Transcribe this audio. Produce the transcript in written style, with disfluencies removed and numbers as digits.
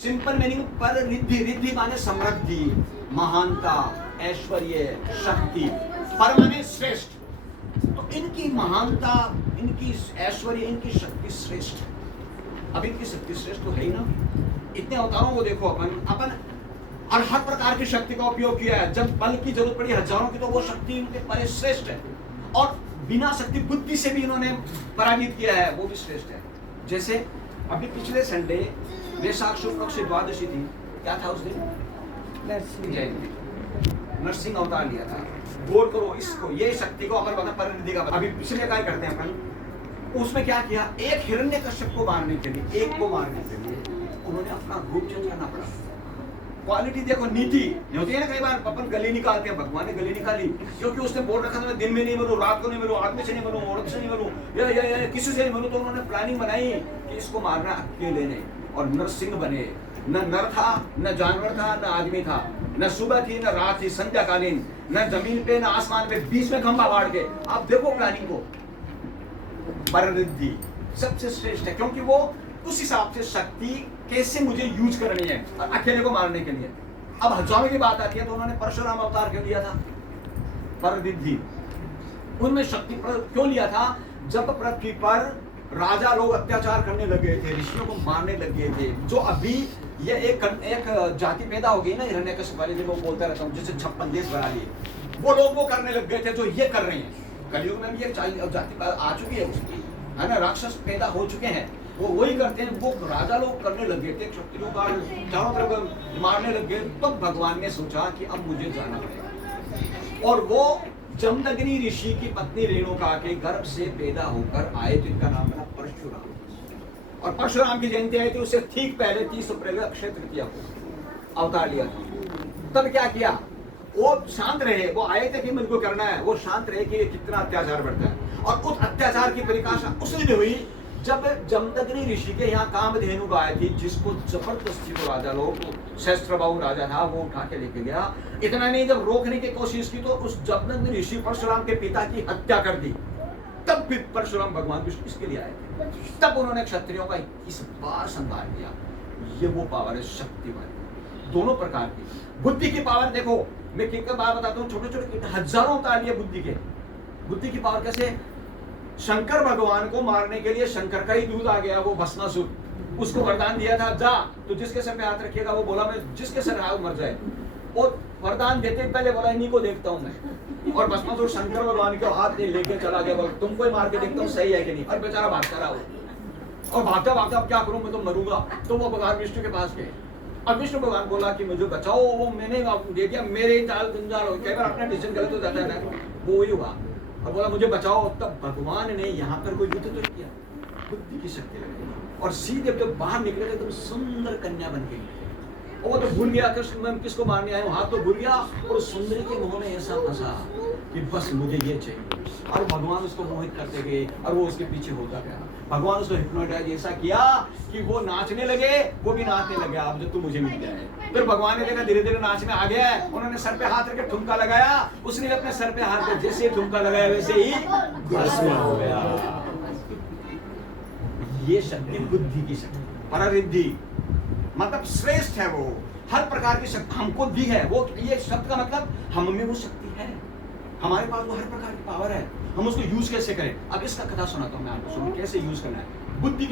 Simple meaning पर रिद्धि, रिद्धि माने समृद्धि, महानता, ऐश्वर्य, शक्ति। पर माने श्रेष्ठ। तो इनकी महानता, इनकी ऐश्वर्य, इनकी शक्ति श्रेष्ठ। अब इनकी शक्ति श्रेष्ठ तो है ही ना। इतने अवतारों को देखो अपन और हर प्रकार की शक्ति का उपयोग किया है। जब बल की जरूरत पड़ी हजारों की, तो वो शक्ति उनके परे श्रेष्ठ है। और बिना शक्ति बुद्धि से भी इन्होंने पराजित किया है, वो भी श्रेष्ठ है। जैसे अभी पिछले संडे वैशाख शुक्ल पक्ष द्वादशी थी। क्या था उस दिन? नरसिंह जयंती। नरसिंह अवतार लिया था। गौर करो इसको, ये शक्ति को अपन बता परिणति का। अभी पिछले क्या करते हैं अपन, उसमें क्या किया, एक हिरण्यकश्यप को मारने के लिए, एक को मारने के लिए उन्होंने अपना रूप चेंज करना पड़ा। क्वालिटी देखो, नीति होती है ना। कई बार अपन गली निकालते हैं, भगवान ने गली निकाली क्योंकि उसने बोल रखा था मैं दिन में नहीं मरूं, रात को नहीं मरूं, आदमी से नहीं मरूं, औरत से नहीं मरूं, या किसी से नहीं मरूं। तो उन्होंने प्लानिंग बनाई कि इसको मारना अकेले ने। और नरसिंह बने। न नर था, न जानवर था, न आदमी था, न सुबह थी, न रात थी, संध्याकालीन, न जमीन पे, न आसमान पे, बीच में खंभा बाढ़ के। आप देखो प्लानिंग को। परिणति सबसे श्रेष्ठ है, क्योंकि वो उस हिसाब से शक्ति कैसे मुझे यूज करनी है अकेले को मारने के लिए। अब हजारों की बात आती है, तो उन्होंने परशुराम अवतार क्यों लिया था? परिणति। उनमें शक्ति क्यों लिया था? जब पृथ्वी पर राजा लोग अत्याचार करने लगे थे, ऋषियों को मारने लगे थे। जो अभी ये एक जाति पैदा हो गई ना, हिरण्यकश्यप वाली, वो बोलता रहता हूँ, जिससे 56 देश बना लिए, वो लोग वो करने लग गए थे जो ये कर रहे हैं। कलयुग में भी ये जाति आ चुकी है उसकी, है ना। राक्षस पैदा हो चुके हैं, वो वही करते हैं। वो राजा लोग करने लग गए थे, क्षत्रियों का चारों तरफ मारने लग गए। तब तो भगवान ने सोचा कि अब मुझे जाना पड़ेगा। और वो जमदग्नि ऋषि की पत्नी रेणुका के गर्भ से पैदा होकर आए, जिनका नाम था परशुराम। और परशुराम की जयंती आई थी, उससे ठीक पहले 30 अप्रैल अक्षय तृतीया को अवतार लिया था। तब क्या किया, वो शांत रहे। वो आए थे कि मुझको करना है, वो शांत रहे कि कितना अत्याचार बढ़ता है। और उस अत्याचार की परिकाशा उस दिन हुई जब जमदग्नि ऋषि के यहाँ कामधेनु गाय थी, जिसको जबरदस्ती को राजा लोग, सहस्त्रबाहु राजा था, वो उठा के लेके गया। इतना नहीं, जब रोकने की कोशिश की तो उस जमदग्नि ऋषि परशुराम के पिता की हत्या कर दी। तब फिर परशुराम भगवान विष्णु इसके लिए आए थे। तब उन्होंने क्षत्रियों का इस बार संहार किया। ये वो पावर है शक्ति वाली, दोनों प्रकार की। बुद्धि की पावर देखो, मैं एक बार बताता हूँ, छोटे छोटे हजारों अवतार लिए बुद्धि के। बुद्धि की पावर कैसे? शंकर भगवान को मारने के लिए शंकर का ही दूध आ गया, वो भस्मासुर। उसको वरदान दिया था, जा तो जिसके सर पे हाथ रखिएगा, वो बोला मैं जिसके सर हाथ मर जाए। और वरदान देते पहले बोला इन्हीं को देखता हूं मैं। और भस्मासुर शंकर भगवान के हाथ लेके चला गया, बोला तुमको ही मार के देखता हूँ सही है कि नहीं। और बेचारा भागता रहा वो। और भागता भागता अब क्या करूं, मैं तो मरूंगा। तो वो भगवान विष्णु के पास गए। अब विष्णु भगवान बोला कि मुझे बचाओ। वो मैंने दे दिया, मेरे चाल गुंजार हो। कई बार अपना डिसीजन गलत हो जाता है ना, वो वही हुआ। और बोला मुझे बचाओ। तब भगवान ने यहाँ पर कोई युद्ध तो नहीं किया, बुद्धि की शक्ति लगी। और सीधे जब बाहर निकले थे तो सुंदर कन्या बन गई। और वो तो भूल गया कि मैं किसको मारने आया हूँ, हाथ तो भूल गया। और उस सुंदरी के मुंह में ऐसा फंसा कि बस मुझे ये चाहिए। और भगवान उसको मोहित करते गए और वो उसके पीछे होता गया। भगवान उसको हिप्नोटाइज ऐसा किया कि वो नाचने लगे, वो भी नाचने लगे। अब जब तू मुझे मिल जाए। फिर भगवान ने देखा धीरे धीरे नाच में आ गया है। उन्होंने सर पे हाथ रख के ठुमका लगाया। उसने अपने सर पे हाथ पे जैसे ठुमका लगाया वैसे ही भस्म हो गया। ये शक्ति बुद्धि की शक्ति, परिणति मतलब श्रेष्ठ है। वो हर प्रकार की शक्ति हमको दी है। वो ये शब्द का मतलब हम में वो शक्ति है, हमारे पास वो हर प्रकार की पावर है। हम उसको यूज कैसे करें, अब इसका कथा सुनाता हूं मैं आपको, सुनो कैसे यूज करना है बुद्धि।